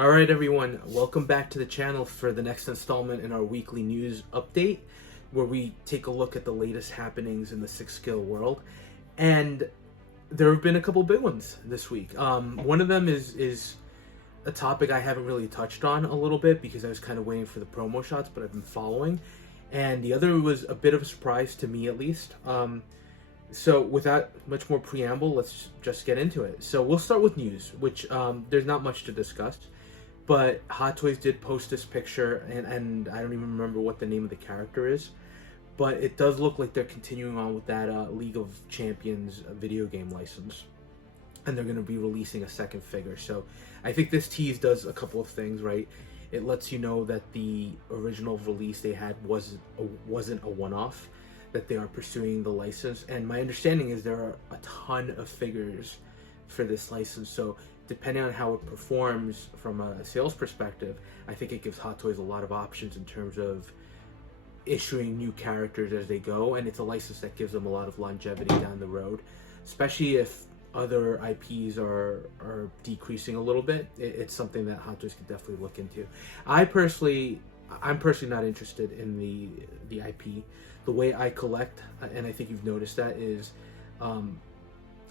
Alright everyone, welcome back to the channel for the next installment in our weekly news update, where we take a look at the latest happenings in the six-scale world. And there have been a couple big ones this week. One of them is a topic I haven't really touched on a little bit because I was kind of waiting for the promo shots, but I've been following. And the other was a bit of a surprise to me, at least. So without much more preamble, let's just get into it. So we'll start with news, which there's not much to discuss. But Hot Toys did post this picture, and I don't even remember what the name of the character is. But it does look like they're continuing on with that League of Champions video game license. And they're going to be releasing a second figure. So I think this tease does a couple of things, right? It lets you know that the original release they had wasn't a one-off, that they are pursuing the license. And my understanding is there are a ton of figures for this license. So depending on how it performs from a sales perspective, I think it gives Hot Toys a lot of options in terms of issuing new characters as they go, and it's a license that gives them a lot of longevity down the road, especially if other IPs are decreasing a little bit. It's something that Hot Toys could definitely look into. I'm personally not interested in the IP. The way I collect, and I think you've noticed that, is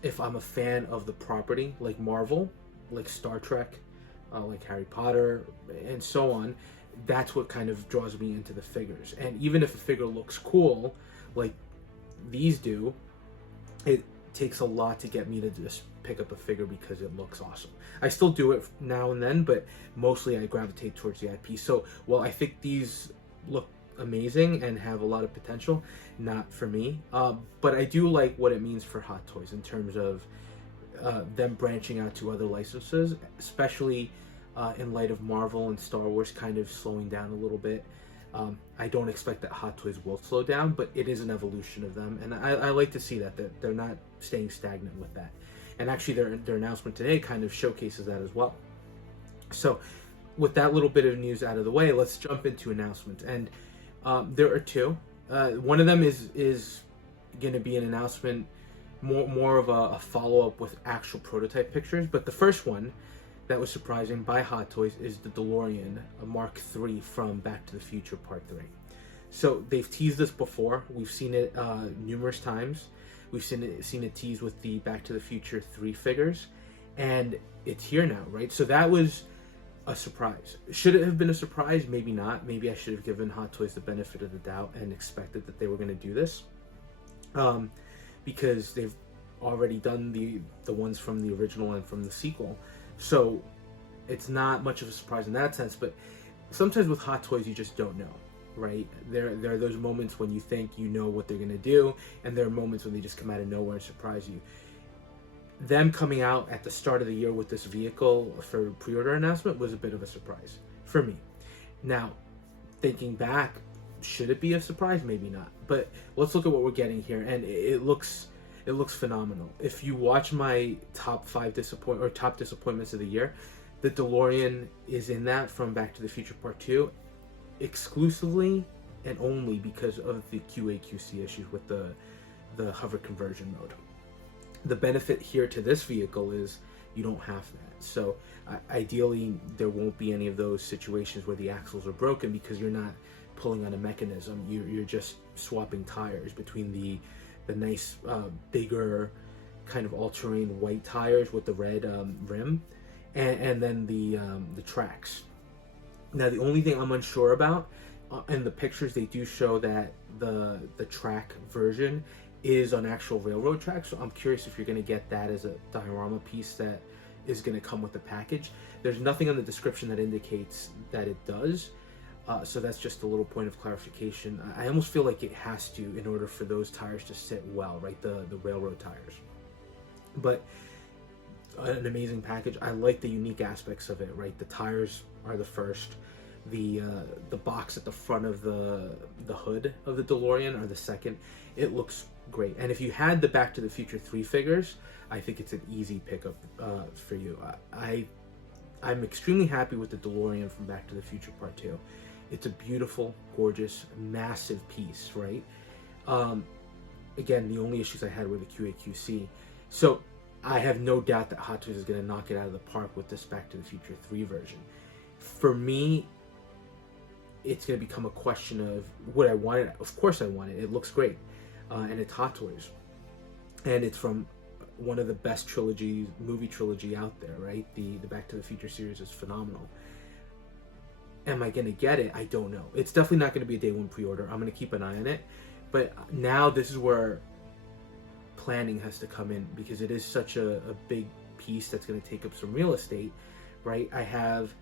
if I'm a fan of the property, like Marvel, like Star Trek, like Harry Potter, and so on, that's what kind of draws me into the figures. And even if a figure looks cool, like these do, it takes a lot to get me to just pick up a figure because it looks awesome. I still do it now and then, but mostly I gravitate towards the IP. So while I think these look amazing and have a lot of potential, not for me. But I do like what it means for Hot Toys in terms of them branching out to other licenses, especially in light of Marvel and Star Wars kind of slowing down a little bit. I don't expect that Hot Toys will slow down, but it is an evolution of them, and I like to see that they're not staying stagnant with that. And actually their announcement today kind of showcases that as well. So with that little bit of news out of the way, let's jump into announcements. And there are two. One of them is going to be an announcement, more of a follow-up with actual prototype pictures. But the first one that was surprising by Hot Toys is the Delorean Mark III from Back to the Future Part 3. So they've teased this before. We've seen it numerous times. We've seen it teased with the Back to the Future 3 figures, and it's here now, right? So that was a surprise. Should it have been a surprise? Maybe not. Maybe I should have given Hot Toys the benefit of the doubt and expected that they were going to do this, because they've already done the ones from the original and from the sequel. So it's not much of a surprise in that sense. But sometimes with Hot Toys, you just don't know, right? There are those moments when you think you know what they're going to do, and there are moments when they just come out of nowhere and surprise you. Them coming out at the start of the year with this vehicle for pre-order announcement was a bit of a surprise for me. Now, thinking back, should it be a surprise? Maybe not. But let's look at what we're getting here, and it looks phenomenal. If you watch my top disappointments of the year, the Delorean is in that from Back to the Future Part 2, exclusively and only because of the QA/QC issues with the hover conversion mode. The benefit here to this vehicle is you don't have that. So ideally, there won't be any of those situations where the axles are broken because you're not pulling on a mechanism. You're just swapping tires between the nice bigger kind of all-terrain white tires with the red rim, and then the tracks. Now the only thing I'm unsure about, in the pictures they do show that the track version is on actual railroad tracks, so I'm curious if you're going to get that as a diorama piece that is going to come with the package. There's nothing on the description that indicates that it does. So that's just a little point of clarification. I almost feel like it has to in order for those tires to sit well, right? The railroad tires. But an amazing package. I like the unique aspects of it, right? The tires are the first. The box at the front of the hood of the DeLorean are the second. It looks great. And if you had the Back to the Future 3 figures, I think it's an easy pickup for you. I'm extremely happy with the DeLorean from Back to the Future Part 2. It's a beautiful, gorgeous, massive piece, right? Again, the only issues I had were the QA/QC. So I have no doubt that Hot Toys is going to knock it out of the park with this Back to the Future 3 version. For me, it's going to become a question of would I want it? Of course I want it. It looks great. And it's Hot Toys. And it's from one of the best movie trilogy out there, right? The Back to the Future series is phenomenal. Am I going to get it? I don't know. It's definitely not going to be a day one pre-order. I'm going to keep an eye on it. But now this is where planning has to come in, because it is such a big piece that's going to take up some real estate, right? I have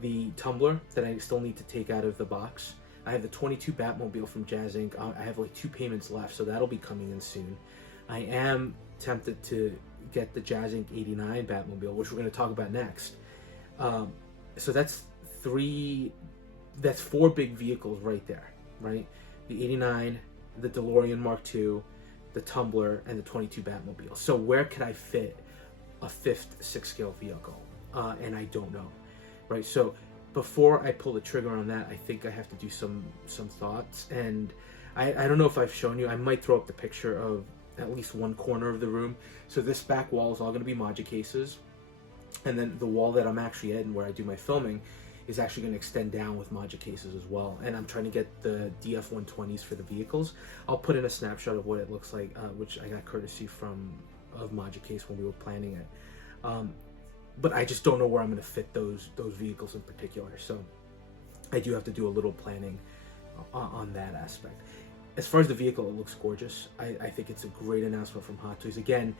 the tumbler that I still need to take out of the box. I have the 22 Batmobile from Jazz Inc. I have like 2 payments left, so that'll be coming in soon. I am tempted to get the Jazz Inc. 89 Batmobile, which we're going to talk about next. So that's 4 big vehicles right there, right? The 89, the Delorean Mark II, the Tumbler, and the 22 Batmobile. So where could I fit a 5th 6-scale vehicle? And I don't know, right? So before I pull the trigger on that, I think I have to do some thoughts. And I don't know if I've shown you. I might throw up the picture of at least one corner of the room. So this back wall is all going to be Module cases. And then the wall that I'm actually in, where I do my filming, is actually going to extend down with Module cases as well. And I'm trying to get the DF-120s for the vehicles. I'll put in a snapshot of what it looks like, which I got courtesy of Module case when we were planning it. But I just don't know where I'm going to fit those vehicles in particular. So I do have to do a little planning on that aspect. As far as the vehicle, it looks gorgeous. I think it's a great announcement from Hot Toys. Again,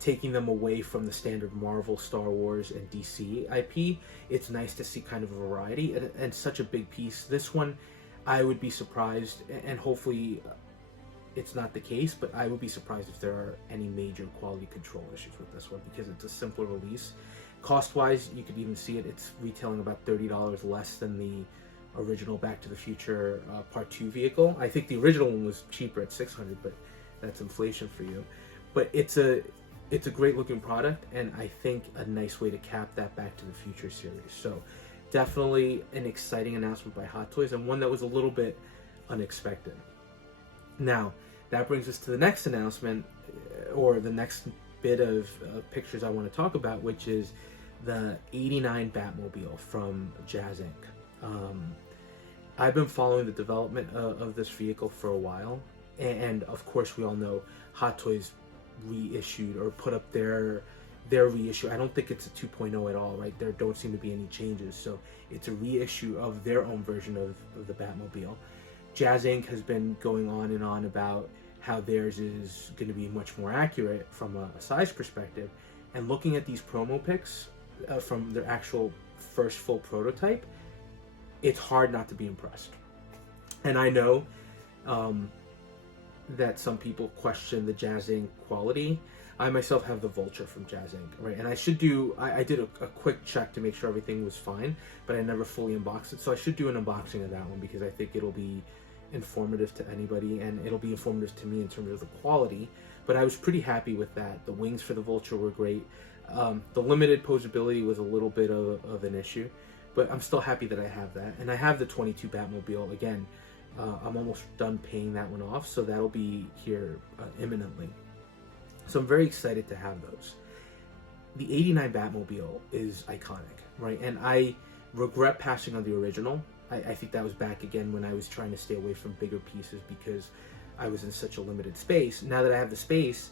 taking them away from the standard Marvel, Star Wars, and DC IP, it's nice to see kind of a variety and such a big piece. This one, I would be surprised, and hopefully it's not the case, but I would be surprised if there are any major quality control issues with this one, because it's a simpler release. Cost-wise, you could even see it's retailing about $30 less than the original Back to the Future Part 2 vehicle. I think the original one was cheaper at $600, but that's inflation for you. But it's a great looking product, and I think a nice way to cap that Back to the Future series. So definitely an exciting announcement by Hot Toys, and one that was a little bit unexpected. Now, that brings us to the next announcement, or the next bit of pictures I want to talk about, which is the 89 Batmobile from Jazz Inc. I've been following the development of this vehicle for a while, and of course we all know Hot Toys reissued or put up their reissue. I don't think it's a 2.0 at all, right? There don't seem to be any changes, so it's a reissue of their own version of the Batmobile. Jazz Inc. has been going on and on about how theirs is going to be much more accurate from a size perspective, and looking at these promo pics from their actual first full prototype, it's hard not to be impressed. And I know that some people question the Jazz Inc. quality. I myself have the Vulture from Jazz Inc., right? And I did a quick check to make sure everything was fine, but I never fully unboxed it. So I should do an unboxing of that one, because I think it'll be informative to anybody, and it'll be informative to me in terms of the quality. But I was pretty happy with that. The wings for the Vulture were great. The limited posability was a little bit of an issue, but I'm still happy that I have that. And I have the 22 Batmobile. Again, I'm almost done paying that one off, so that'll be here imminently. So I'm very excited to have those. The 89 Batmobile is iconic, right? And I regret passing on the original. I think that was back again when I was trying to stay away from bigger pieces because I was in such a limited space. Now that I have the space,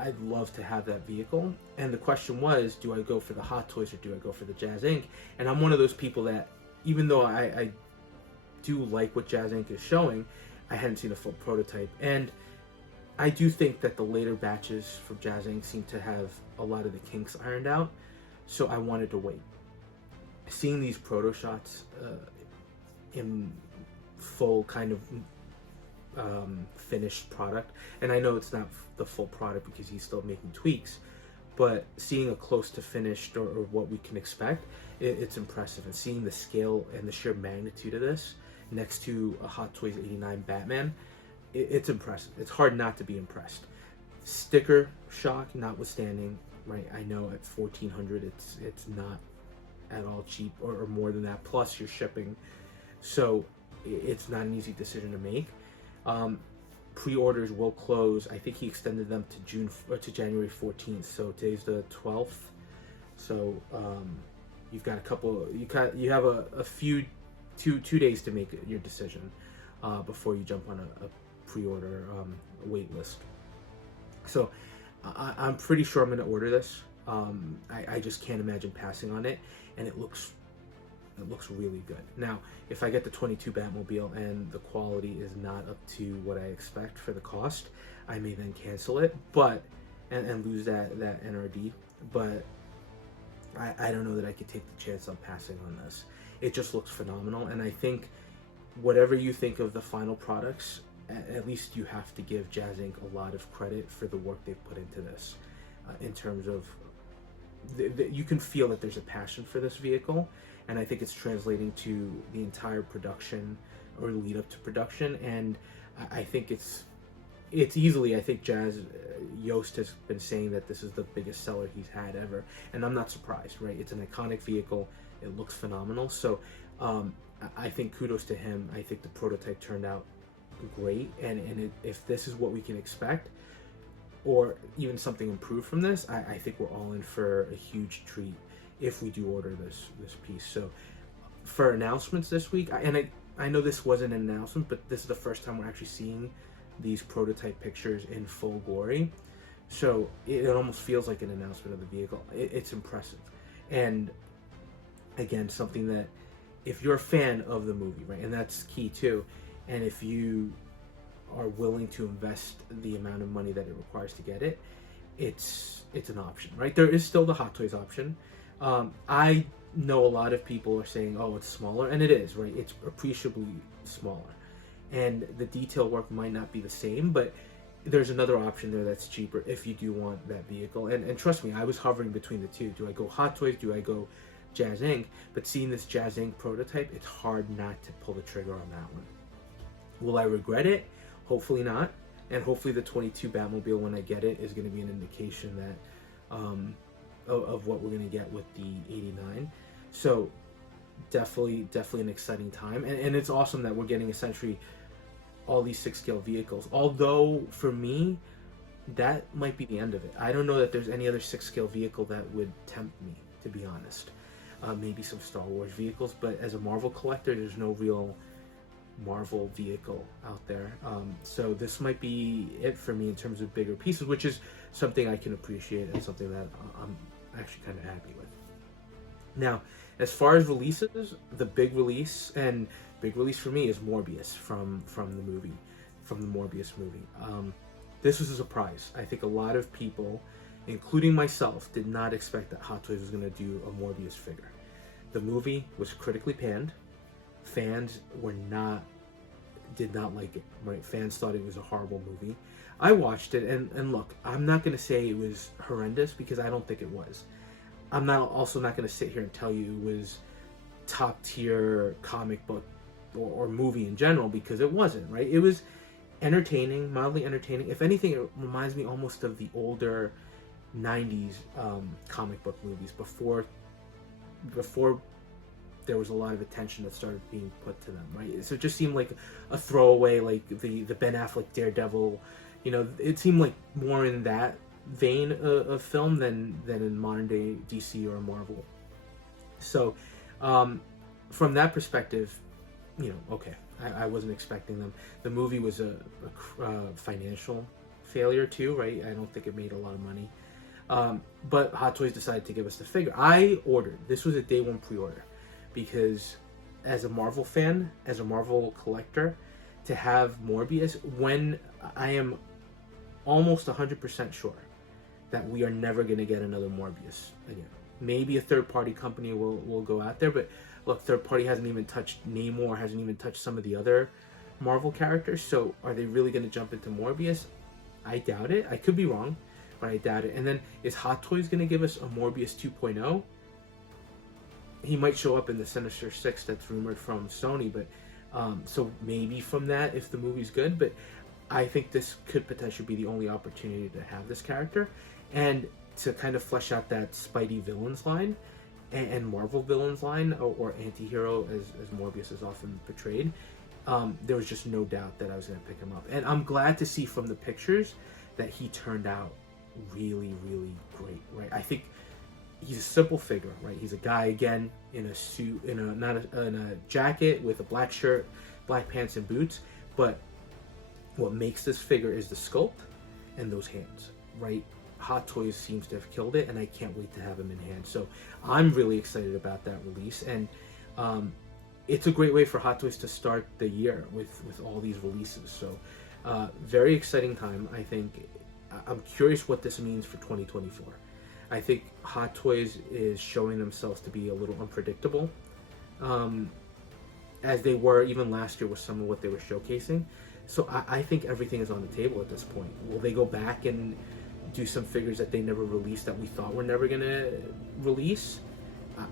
I'd love to have that vehicle. And the question was, do I go for the Hot Toys or do I go for the Jazz Inc? And I'm one of those people that, even though I do like what Jazz Inc is showing, I hadn't seen a full prototype. And I do think that the later batches from Jazz Inc seem to have a lot of the kinks ironed out, so I wanted to wait. Seeing these proto shots in full kind of finished product, and I know it's not the full product because he's still making tweaks, but seeing a close to finished or what we can expect, it's impressive. And seeing the scale and the sheer magnitude of this next to a Hot Toys 89 Batman, it's impressive. It's hard not to be impressed. Sticker shock notwithstanding, right? I know at $1,400 it's not at all cheap, or more than that, plus your shipping. So it's not an easy decision to make. pre-orders will close. I think he extended them to January 14th. So today's the 12th. So you've got you have a few 2 days to make your decision before you jump on a pre-order wait list. So I'm pretty sure I'm going to order this. I just can't imagine passing on it, and it looks really good. Now, if I get the 22 Batmobile and the quality is not up to what I expect for the cost, I may then cancel it, and lose that NRD. But I don't know that I could take the chance on passing on this. It just looks phenomenal, and I think whatever you think of the final products, at least you have to give Jazz Inc. a lot of credit for the work they've put into this. In terms of, you can feel that there's a passion for this vehicle, and I think it's translating to the entire production or lead up to production. And I think it's easily, I think Yost has been saying that this is the biggest seller he's had ever, and I'm not surprised, right? It's an iconic vehicle. It looks phenomenal. So I think kudos to him. I think the prototype turned out great, and if this is what we can expect, or even something improved from this, I think we're all in for a huge treat if we do order this piece. So for announcements this week, I know this wasn't an announcement, but this is the first time we're actually seeing these prototype pictures in full glory. So it almost feels like an announcement of the vehicle. It's impressive. And again, something that if you're a fan of the movie, right, and that's key too, and if you are willing to invest the amount of money that it requires to get it, it's an option, right? There is still the Hot Toys option. I know a lot of people are saying, oh, it's smaller, and it is, right? It's appreciably smaller, and the detail work might not be the same, but there's another option there that's cheaper if you do want that vehicle. And trust me, I was hovering between the two. Do I go Hot Toys? Do I go Jazz Inc? But seeing this Jazz Inc prototype, it's hard not to pull the trigger on that one. Will I regret it? Hopefully not. And hopefully the 22 Batmobile, when I get it, is going to be an indication that of what we're going to get with the 89. So definitely an exciting time. And it's awesome that we're getting essentially all these 6-scale vehicles. Although for me, that might be the end of it. I don't know that there's any other 6-scale vehicle that would tempt me, to be honest. Maybe some Star Wars vehicles, but as a Marvel collector, there's no real Marvel vehicle out there. So this might be it for me in terms of bigger pieces, which is something I can appreciate and something that I'm actually kind of happy with. Now, as far as releases, the big release for me is Morbius from the Morbius movie. This was a surprise. I think a lot of people, including myself, did not expect that Hot Toys was going to do a Morbius figure. The movie was critically panned. Fans did not like it, right? Fans thought it was a horrible movie. I watched it, and look, I'm not going to say it was horrendous, because I don't think it was. I'm also not going to sit here and tell you it was top tier comic book or movie in general, because it wasn't, right? It was entertaining, mildly entertaining. If anything, it reminds me almost of the older 90s comic book movies before there was a lot of attention that started being put to them, right? So it just seemed like a throwaway, like the Ben Affleck Daredevil, it seemed like more in that vein of film than in modern day DC or Marvel. So from that perspective, okay, I wasn't expecting them. The movie was a financial failure too, right? I don't think it made a lot of money. But Hot Toys decided to give us the figure. I ordered. This was a day one pre-order, because as a Marvel fan, as a Marvel collector, to have Morbius, when I am almost 100% sure that we are never going to get another Morbius again. Maybe a third-party company will go out there, but look, third-party hasn't even touched Namor, hasn't even touched some of the other Marvel characters, so are they really going to jump into Morbius? I doubt it. I could be wrong, but I doubt it. And then, is Hot Toys going to give us a Morbius 2.0? He might show up in the Sinister Six that's rumored from Sony, but so maybe from that, if the movie's good. But I think this could potentially be the only opportunity to have this character, and to kind of flesh out that Spidey villains line and Marvel villains line, or anti-hero as Morbius is often portrayed. there was just no doubt that I was going to pick him up. And I'm glad to see from the pictures that he turned out really, really great, right? I think he's a simple figure, right? He's a guy, again, in a suit, in a jacket with a black shirt, black pants, and boots. But what makes this figure is the sculpt and those hands, right? Hot Toys seems to have killed it, and I can't wait to have him in hand. So I'm really excited about that release, and it's a great way for Hot Toys to start the year with all these releases. So very exciting time. I think I'm curious what this means for 2024. I think Hot Toys is showing themselves to be a little unpredictable, as they were even last year with some of what they were showcasing. So I think everything is on the table at this point. Will they go back and do some figures that they never released that we thought were never going to release?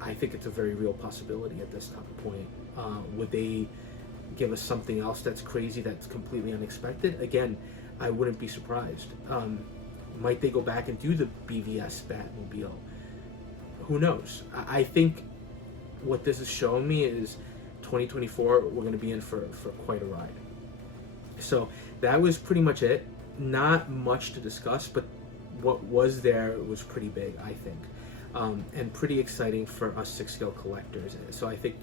I think it's a very real possibility at this point. Would they give us something else that's crazy, that's completely unexpected? Again, I wouldn't be surprised. Might they go back and do the BVS Batmobile? Who knows? I think what this is showing me is 2024, we're going to be in for quite a ride. So that was pretty much it. Not much to discuss, but what was there was pretty big, I think. And pretty exciting for us 6-scale collectors. So I think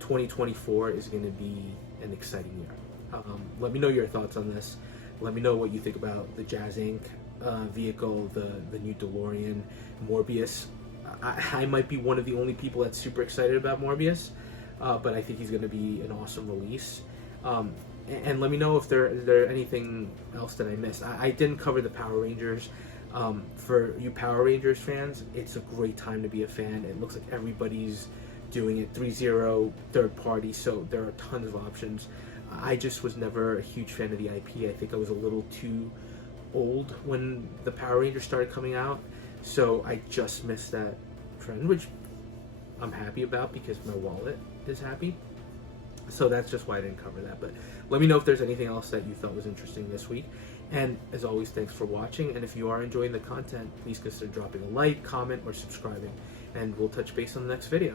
2024 is going to be an exciting year. Let me know your thoughts on this. Let me know what you think about the Jazz Inc. Vehicle, the new Delorean, Morbius. I might be one of the only people that's super excited about Morbius, but I think he's going to be an awesome release. And let me know if there anything else that I missed. I didn't cover the Power Rangers. For you Power Rangers fans, it's a great time to be a fan. It looks like everybody's doing it 3.0 third party, so there are tons of options. I just was never a huge fan of the IP. I think I was a little too old when the Power Rangers started coming out, so I just missed that trend, which I'm happy about because my wallet is happy. So that's just why I didn't cover that. But let me know if there's anything else that you thought was interesting this week. And as always, thanks for watching. And if you are enjoying the content, please consider dropping a like, comment, or subscribing. And we'll touch base on the next video.